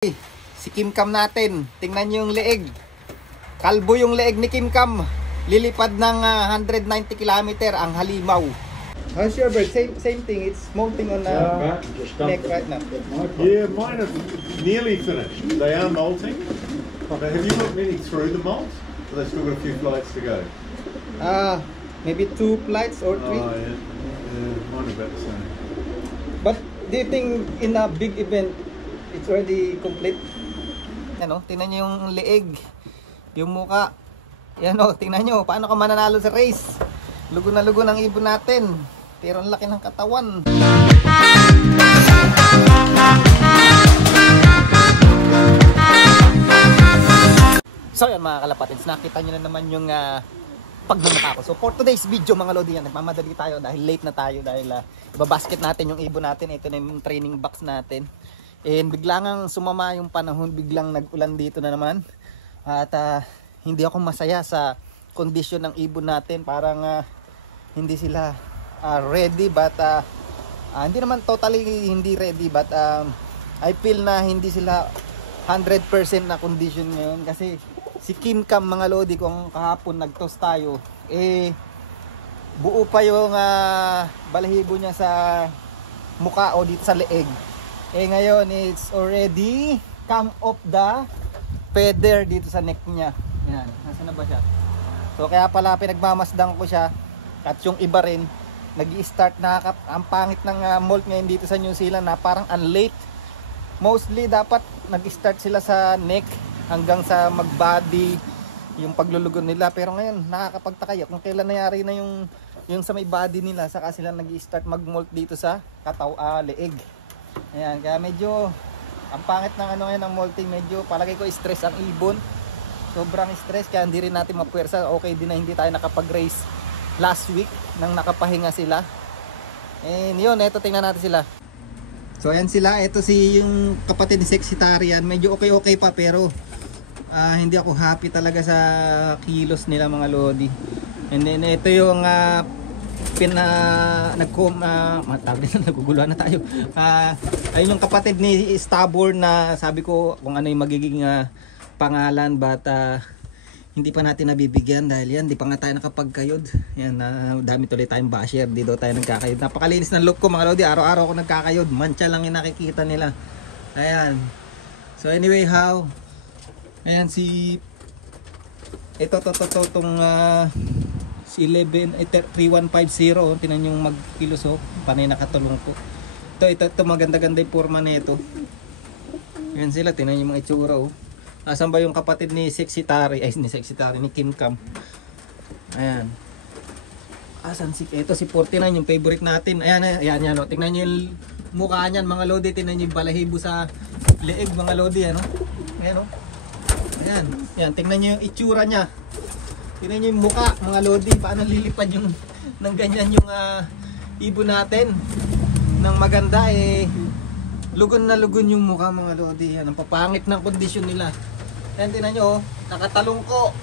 Si Kim Cam natin, tingnan nyo yung leeg. Kalbo yung leeg ni Kim Cam. Lilipad ng 190 km ang halimaw. How's your bird? Same thing, it's molting on the neck right now. Yeah, mine are nearly finished. They are molting. Okay, have you got many through the molt? Or they've still got a few flights to go? Maybe 2 flights or 3. Oh, yeah. Mine are about the same. But do you think in a big event, it's already complete? Ano, tingnan nyo yung leeg, yung muka. Yan o, tingnan nyo, paano ka mananalo sa race? Lugo na lugo ng ibon natin, pero ang laki ng katawan. So yan mga kalapatids, nakita nyo na naman yung pagmumukha ko. So for today's video mga lodi, yan, nagmamadali tayo dahil late na tayo dahil ibabasket natin yung ibon natin. Ito na yung training box natin. And biglang sumama yung panahon, biglang nag-ulan dito na naman. At hindi ako masaya sa kondisyon ng ibon natin. Parang hindi sila ready, but hindi naman totally hindi ready, but I feel na hindi sila 100% na condition ngayon. Kasi si Kim Cam mga lodi, kung kahapon nag-toss tayo, buo pa yung balahibo niya sa muka o dito sa leeg. Ngayon it's already come off the feather dito sa neck niya. Yan, nasa na ba siya? So kaya pala pinagmamasdan ko siya. At yung iba rin nag-i-start na ang pangit ng molt ngayon dito sa New Zealand na parang unlate. Mostly dapat nag-start sila sa neck hanggang sa mag-body yung paglulugon nila, pero ngayon nakakapagtaka kung kailan nangyari na yung sa may body nila, saka sila nag-i-start mag-molt dito sa leeg. Ayan, kaya medyo ang pangit ng ano ngayon ng molting, medyo palagay ko stress ang ibon. Sobrang stress, kaya hindi rin natin mapuwersa. Okay din na hindi tayo nakapag-race last week nang nakapahinga sila. And yun, eto tingnan natin sila. So ayan sila, ito yung kapatid ni Sexitarian. Medyo okay pa, pero hindi ako happy talaga sa kilos nila mga lodi. And then ito yung naguguluhan na tayo. Ayun yung kapatid ni Stubborn na sabi ko kung ano yung magiging pangalan, but hindi pa natin nabibigyan dahil yan, di pa nga tayo nakapagkayod. Yan, dami tuloy tayong basher, di daw tayo nagkakayod. Napakalinis ng look ko mga lodi, araw-araw ako nagkakayod, mancha lang yung nakikita nila. Ayan. So anyway, ayan itong si 3150, tinan yung magkilos, panay nakatulong ko. Ito maganda-ganda yung forma nito. Ayan sila, tinan yung mga itsura. Asan ba yung kapatid ni Sexitari? Ni Kim Cam. Ayan. Asan ito si 49, yung favorite natin. Ayan, tingnan niyo yung mukha niyan mga lodi, tingnan niyo yung balahibo sa leeg mga lodi, Ayan, tingnan niyo yung itsura niya. Tingnan niyo yung mukha mga lodi, paano lilipad yung ng ganyan yung ibon natin ng maganda. Lugon na lugon yung mukha mga lodi. Yan, ang papangit ng kondisyon nila. Yan, tingnan nyo, nakatalong ko.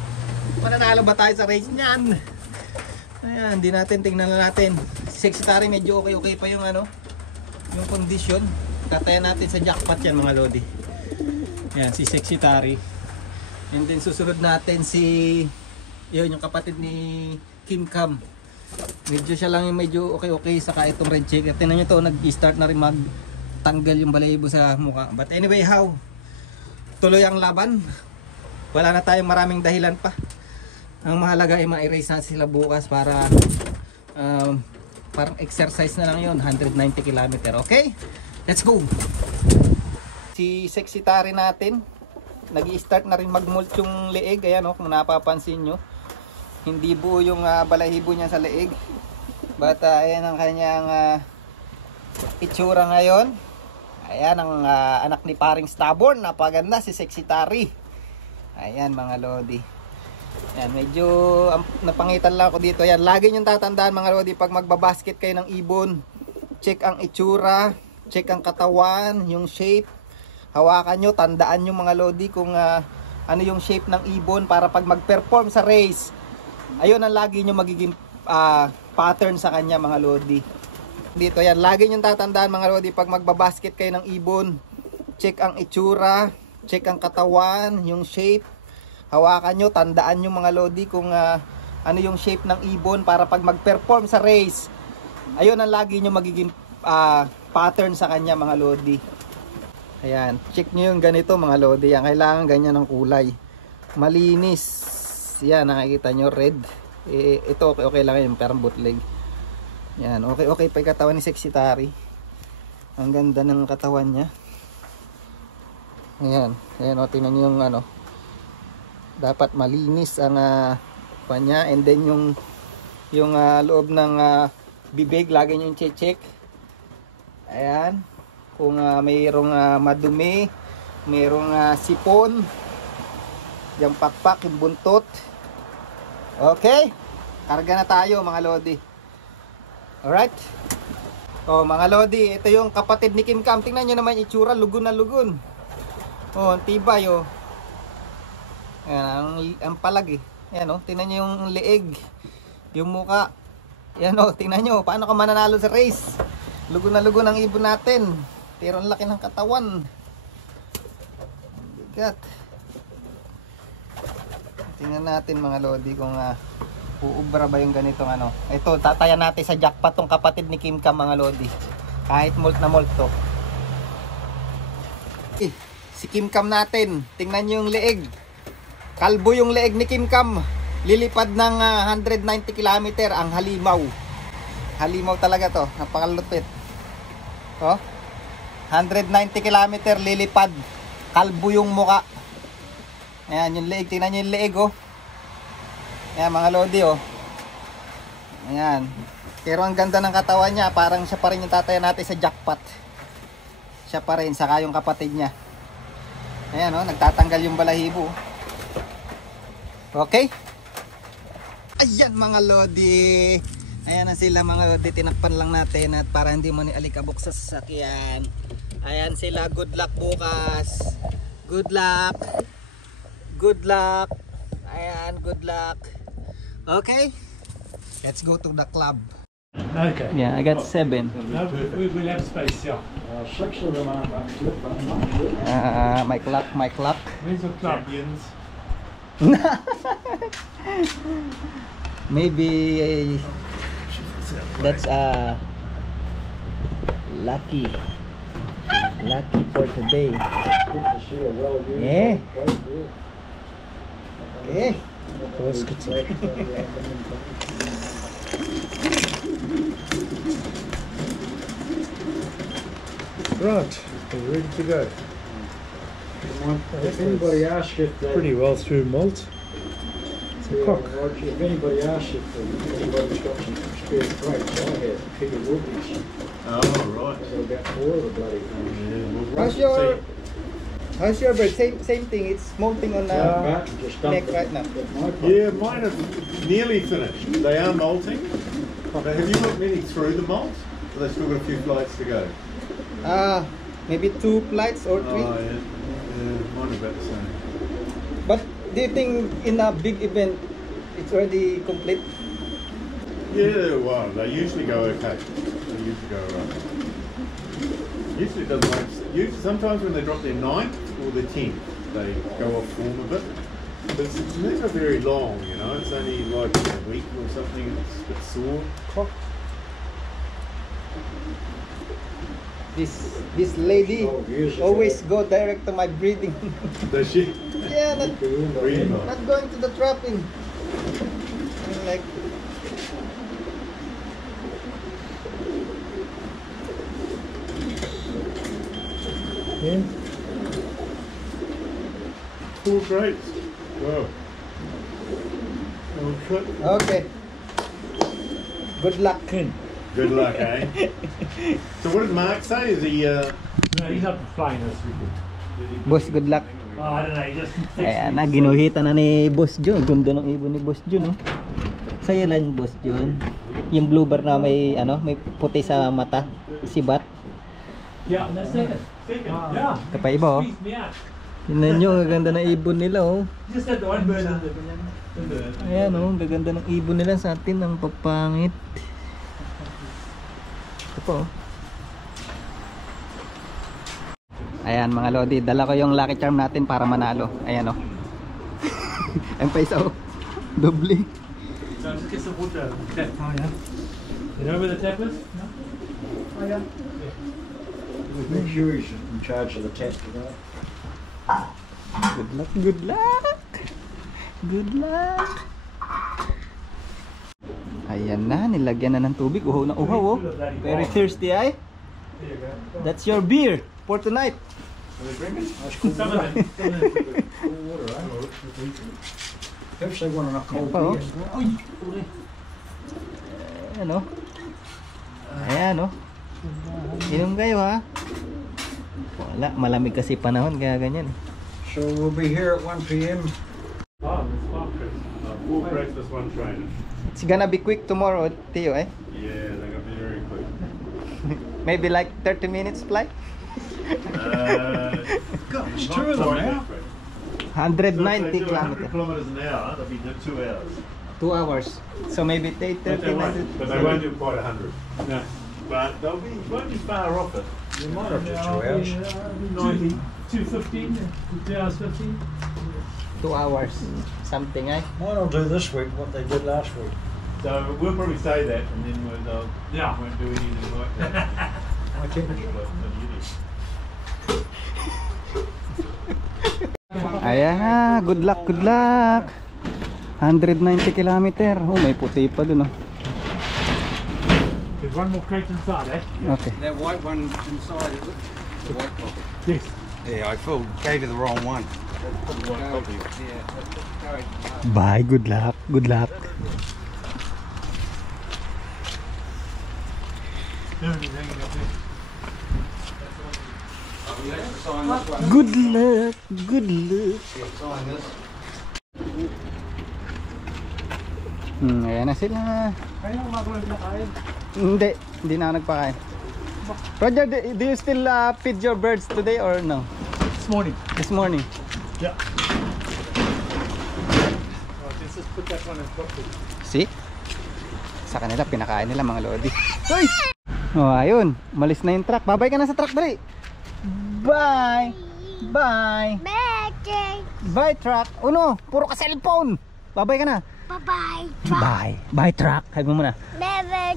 Mananalo ba tayo sa race niyan? Ayan, di natin, tingnan na natin. Si Sexitari medyo okay pa yung yung kondisyon. Katayan natin sa jackpot yan mga lodi. Yan, si Sexitari. And then susunod natin yun, yung kapatid ni Kim Cam. Medyo siya lang yung medyo okay, saka itong red checker. Tingnan nyo to, nag-start na rin tanggal yung balahibo sa mukha. But anyway, tuloy ang laban. Wala na tayong maraming dahilan pa. Ang mahalaga ay ma-erase na sila bukas para parang exercise na lang yun. 190 km. Okay? Let's go! Si Sexitari natin, nag-i-start na rin mag-molt yung leeg. Ayan kung napapansin nyo, hindi buo yung balahibo niya sa leeg. But ayan ang kanyang itsura ngayon. Ayan ang anak ni paring Stubborn, napaganda si Sexitari. Ayan mga lodi. Ayan, medyo napangitan lang ako dito. Ayan, lagi nyo tatandaan mga lodi, pag magbabasket kayo ng ibon, check ang itsura, check ang katawan, yung shape. Hawakan nyo, tandaan nyo mga lodi kung ano yung shape ng ibon para pag mag-perform sa race, ayun ang lagi nyo magiging pattern sa kanya mga lodi. Dito yan, lagi nyo tatandaan mga lodi, pag magbabasket kayo ng ibon, check ang itsura, check ang katawan, yung shape. Hawakan nyo, tandaan nyo mga lodi kung ano yung shape ng ibon para pag mag-perform sa race. Ayun ang lagi nyo magiging pattern sa kanya mga lodi. Ayan, check nyo yung ganito mga lodi. Yan, kailangan ganyan ng kulay. Malinis. Yan, nakikita nyo, red. Ito okay lang yun, parang bootleg. Yan, okay pa yung katawan ni Sexy Tari. Ang ganda ng katawan niya. Ayan, o, tingnan nyo yung ano. Dapat malinis ang kanya, and then yung loob ng bibig, lagi nyo yung check. Ayan. Kung mayroong madumi, mayroong sipon, yung pakpak, yung buntot. Okay, karga na tayo mga lodi. Alright. Oh mga lodi, ito yung kapatid ni Kim Kam. Tingnan nyo naman itsura, lugon na lugon. Oh, tibay oh. Ayan, ang palag eh. Ayan oh, tingnan nyo yung leeg, yung muka. Ayan oh, tingnan nyo, paano ka mananalo sa race. Lugon na lugon ang ibon natin. Pero ang laki ng katawan. Bigat. Tingnan natin mga lodi kung uubra ba yung ganitong ano. Ito, tatayan natin sa jackpot tong kapatid ni Kim Kam mga lodi. Kahit molt na molt to. Si Kim Kam natin. Tingnan nyo yung leeg. Kalbo yung leeg ni Kim Kam. Lilipad ng 190 km ang halimaw. Halimaw talaga to. Napakalupit. Oh. 190 km lilipad. Kalbo yung muka. Ayan yung leeg. Tingnan nyo yung leeg oh. Ayan mga lodi oh. Ayan. Pero ang ganda ng katawan niya. Parang siya pa rin yung tatayan natin sa jackpot. Siya pa rin. Saka yung kapatid niya. Ayan oh. Nagtatanggal yung balahibo. Okay. Ayan mga lodi. Ayan na sila mga lodi. Tinakpan lang natin at para hindi mo ni alikabok sa sasakyan. Ayan sila, good luck bukas. Good luck. Good luck. Ayan, good luck. Okay. Let's go to the club. Okay. Yeah, I got 7. No, we'll have space, yeah. 6 of them aren't actually, but I'm not sure. My clock. Where's the club? Champions. Maybe that's lucky for today. Good to see a well-used Yeah. quite good. Okay. Right, we're ready to go. If anybody asks if they, Pretty well through malt. It's a cock. Roger, if anybody asks if anybody's got some spare crates, I have Peter Woodley's. Oh, right. I've got 4 of the bloody things. How's your bird? Same thing. It's molting on Back and just dump neck them right now. at my place. Yeah, mine are nearly finished. They are molting. But have you got many through the molt? Or they've still got a few flights to go? Maybe 2 flights or 3. Oh, yeah. Yeah, mine are about the same. But do you think in a big event it's already complete? Yeah, well, they usually go okay. They usually go alright. Usually it doesn't make usually sometimes when they drop their 9th or their 10th, they go off form a bit. But it's never very long, you know, it's only like a week or something, it's a bit sore. Oh. This lady Oh, years ago. always go direct to my breeding. Does she? Yeah, not Really nice. going to the trapping. Like Yeah. 4 grapes. Wow. Okay. okay. Good luck. Good luck, eh? So what did Mark say? Is he No, he's up for flying this weekend. Boss, good luck. Oh, I don't know, he just Ayan na, ginuhitan na ni Boss Jun. Ganda ng ibon ni Boss Jun, oh. Sa'yo lang, Boss Jun. Yung bluebird na may, may puti sa mata. Sibat. Yeah, and that's second. Yeah. Kapaiba, oh. Squeezed me out. Tingnan nyo, ang ganda ng ibon nila, oh. Just had the one bird in the Ayan, oh. Ang gaganda ng ibon nila sa atin. Ang papangit. Ito po, oh. Ayan mga lodi, dala ko yung lucky charm natin para manalo. Ayan o. Ayan pa isa o. Doble. So just get some water. Tap. Oh yeah. You know where the tap is? No? Oh yeah. Make sure he's in charge of the tap today. Good luck, good luck. Good luck. Ayan na, nilagyan na ng tubig. Uhaw na uhaw oh. Very thirsty ay. There you go. That's your beer for tonight. Some of it. Cool water, eh? Perhaps they want enough cold Ayan pa, oh. beer as well. Ayan o. Ayan o. Inom kayo ha. Wala, malamig kasi panahon kaya ganyan. So we'll be here at 1 p.m. Oh, it's breakfast. Full breakfast, one trainer. It's gonna be quick tomorrow, Tio eh. Yeah, they're gonna be very quick. Maybe like 30 minutes flight. God, there's Not two of them quite now. that quick. 190 So if they do 100 kilometers. kilometers an hour, they'll be 2 hours. 2 hours. So maybe But they 30 won't, minutes. but they won't do quite 100. No. But they'll be won't be far off it. You might have to 2 I'll hours. be, 2:15, 2 hours 15. 2 hours. Something eh. Mine will do this week what they did last week. So we'll probably say that, and then they'll Yeah. won't do anything like that. My temperature. Ayan na, good luck, good luck. 190 kilometer. Oh, may puti pa dun oh. There's one more crate inside, eh? Okay. That white one inside, is it? The white copy. Yes. Yeah, I gave you the wrong one. Bye, good luck, good luck. Good luck, good luck. Ayan na sila. Kaya magawa na kain. Hindi na ako nagpakain. Roger, do you still feed your birds today or no? This morning. This morning. Yeah. Let's just put that one in properly. See? Sa kanila, pinakain nila mga lodi. Hoy! Oh, ayun. Malis na yung truck. Babay ka na sa truck, dali. Bye! Bye! Bye, truck. Uno, puro ka cellphone. Babay ka na. Bye-bye. Bye. Bye, truck. Hag mo muna. Bye-bye.